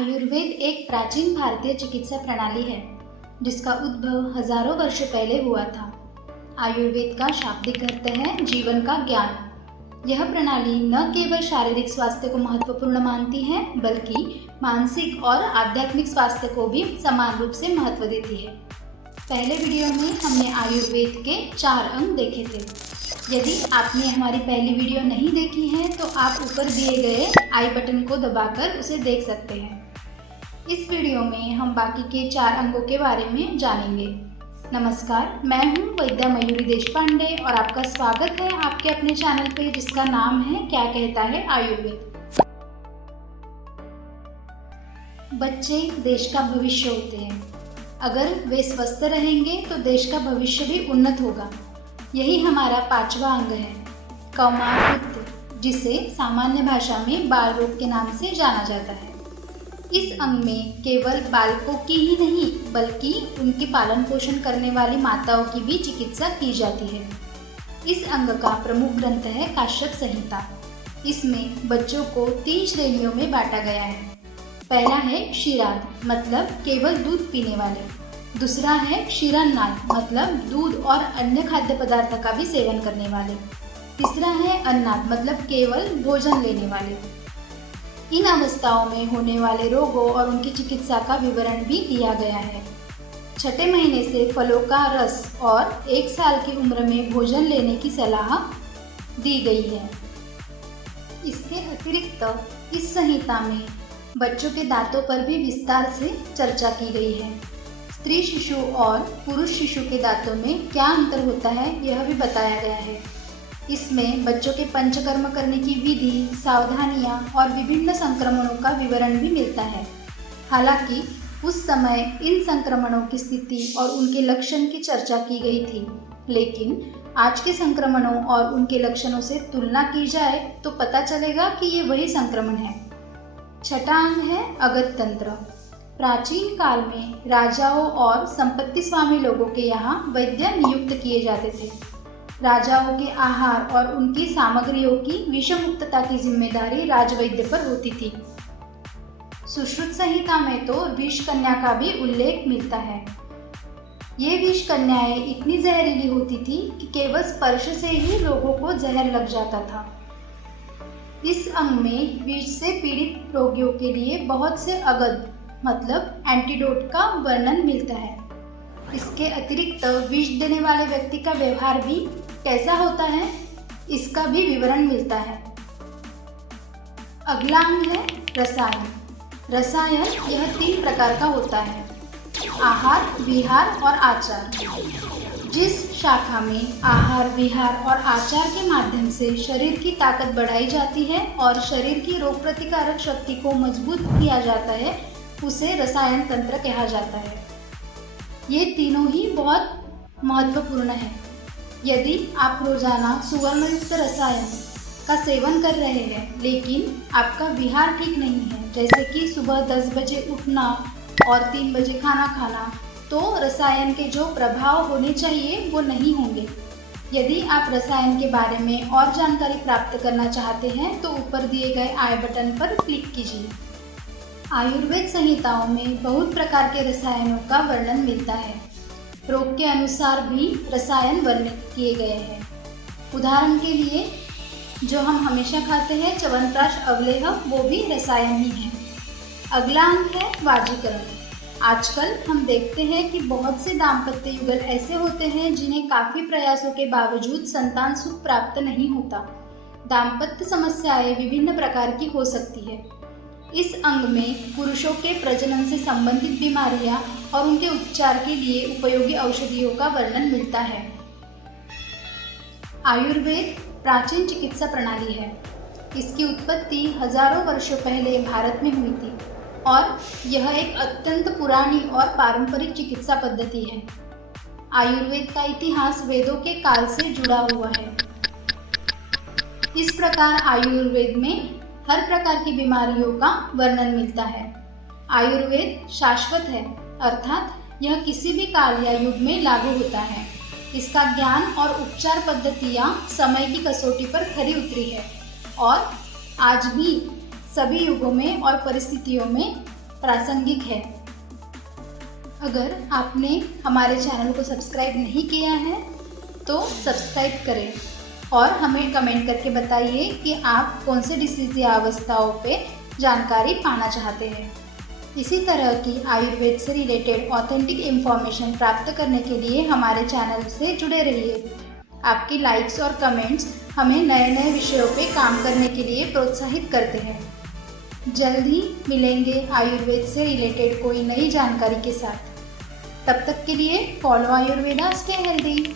आयुर्वेद एक प्राचीन भारतीय चिकित्सा प्रणाली है जिसका उद्भव हजारों वर्षों पहले हुआ था। आयुर्वेद का शाब्दिक अर्थ है जीवन का ज्ञान। यह प्रणाली न केवल शारीरिक स्वास्थ्य को महत्वपूर्ण मानती है बल्कि मानसिक और आध्यात्मिक स्वास्थ्य को भी समान रूप से महत्व देती है। पहले वीडियो में हमने आयुर्वेद के 4 अंग देखे थे। यदि आपने हमारी पहली वीडियो नहीं देखी है तो आप ऊपर दिए गए आई बटन को दबाकर उसे देख सकते हैं। इस वीडियो में हम बाकी के 4 अंगों के बारे में जानेंगे। नमस्कार, मैं हूं वैद्या मयूरी देशपांडे और आपका स्वागत है आपके अपने चैनल पे जिसका नाम है क्या कहता है आयुर्वेद। बच्चे देश का भविष्य होते हैं। अगर वे स्वस्थ रहेंगे तो देश का भविष्य भी उन्नत होगा। यही हमारा 5वां अंग है, कौमारभूत, जिसे सामान्य भाषा में बाल रोग के नाम से जाना जाता है। इस अंग में केवल बालकों की ही नहीं बल्कि उनके पालन पोषण करने वाली माताओं की भी चिकित्सा की जाती है। इस अंग का प्रमुख ग्रंथ है काश्यप संहिता। इसमें बच्चों को 3 श्रेणियों में बांटा गया है। पहला है क्षीराद, मतलब केवल दूध पीने वाले। दूसरा है क्षीरान्नाद, मतलब दूध और अन्य खाद्य पदार्थ का भी सेवन करने वाले। तीसरा है अन्नाद, मतलब केवल भोजन लेने वाले। इन अवस्थाओं में होने वाले रोगों और उनकी चिकित्सा का विवरण भी दिया गया है। छठे महीने से फलों का रस और 1 साल की उम्र में भोजन लेने की सलाह दी गई है। इसके अतिरिक्त इस संहिता में बच्चों के दांतों पर भी विस्तार से चर्चा की गई है। स्त्री शिशु और पुरुष शिशु के दांतों में क्या अंतर होता है यह भी बताया गया है। इसमें बच्चों के पंचकर्म करने की विधि, सावधानियां और विभिन्न संक्रमणों का विवरण भी मिलता है। हालांकि उस समय इन संक्रमणों की स्थिति और उनके लक्षण की चर्चा की गई थी, लेकिन आज के संक्रमणों और उनके लक्षणों से तुलना की जाए तो पता चलेगा कि ये वही संक्रमण है। छठा अंग है अगध तंत्र। प्राचीन काल में राजाओं और संपत्ति स्वामी लोगों के यहाँ वैद्य नियुक्त किए जाते थे। राजाओं के आहार और उनकी सामग्रियों की विषमुक्तता की जिम्मेदारी राजवैद्य पर होती थी। सुश्रुत संहिता में तो विष कन्या का भी उल्लेख मिलता है। ये विष कन्याएं इतनी जहरीली होती थी कि केवल स्पर्श से ही लोगों को जहर लग जाता था। इस अंग में विष से पीड़ित रोगियों के लिए बहुत से अगध, मतलब एंटीडोट का वर्णन मिलता है। इसके अतिरिक्त विष देने वाले व्यक्ति का व्यवहार भी कैसा होता है इसका भी विवरण मिलता है। अगला अंग है रसायन। रसायन यह 3 प्रकार का होता है, आहार, विहार और आचार। जिस शाखा में आहार, विहार और आचार के माध्यम से शरीर की ताकत बढ़ाई जाती है और शरीर की रोग प्रतिकारक शक्ति को मजबूत किया जाता है उसे रसायन तंत्र कहा जाता है। ये तीनों ही बहुत महत्वपूर्ण है। यदि आप रोजाना सुवर्णयुक्त रसायन का सेवन कर रहे हैं लेकिन आपका विहार ठीक नहीं है, जैसे कि सुबह 10 बजे उठना और 3 बजे खाना खाना, तो रसायन के जो प्रभाव होने चाहिए वो नहीं होंगे। यदि आप रसायन के बारे में और जानकारी प्राप्त करना चाहते हैं तो ऊपर दिए गए आई बटन पर क्लिक कीजिए। आयुर्वेद संहिताओं में बहुत प्रकार के रसायनों का वर्णन मिलता है। रोग के अनुसार भी रसायन वर्णित किए गए हैं। उदाहरण के लिए जो हम हमेशा खाते हैं च्यवनप्राश अवलेह, वो भी रसायन ही है। अगला अंग है वाजीकरण। आजकल हम देखते हैं कि बहुत से दाम्पत्य युगल ऐसे होते हैं जिन्हें काफ़ी प्रयासों के बावजूद संतान सुख प्राप्त नहीं होता। दाम्पत्य समस्याएं विभिन्न प्रकार की हो सकती है। इस अंग में पुरुषों के प्रजनन से संबंधित बीमारियां और उनके उपचार के लिए उपयोगी औषधियों का वर्णन मिलता है। आयुर्वेद प्राचीन चिकित्सा प्रणाली है। इसकी उत्पत्ति हजारों वर्षों पहले भारत में हुई थी और यह एक अत्यंत पुरानी और पारंपरिक चिकित्सा पद्धति है। आयुर्वेद का इतिहास वेदों के काल से जुड़ा हुआ है। इस प्रकार आयुर्वेद में हर प्रकार की बीमारियों का वर्णन मिलता है। आयुर्वेद शाश्वत है, अर्थात यह किसी भी काल या युग में लागू होता है। इसका ज्ञान और उपचार पद्धतियाँ समय की कसौटी पर खरी उतरी है और आज भी सभी युगों में और परिस्थितियों में प्रासंगिक है। अगर आपने हमारे चैनल को सब्सक्राइब नहीं किया है तो सब्सक्राइब करें और हमें कमेंट करके बताइए कि आप कौन से डिसीज़ या अवस्थाओं पे जानकारी पाना चाहते हैं। इसी तरह की आयुर्वेद से रिलेटेड ऑथेंटिक इन्फॉर्मेशन प्राप्त करने के लिए हमारे चैनल से जुड़े रहिए। आपकी लाइक्स और कमेंट्स हमें नए नए विषयों पे काम करने के लिए प्रोत्साहित करते हैं। जल्द ही मिलेंगे आयुर्वेद से रिलेटेड कोई नई जानकारी के साथ। तब तक के लिए फॉलो आयुर्वेदा, स्टे हेल्दी।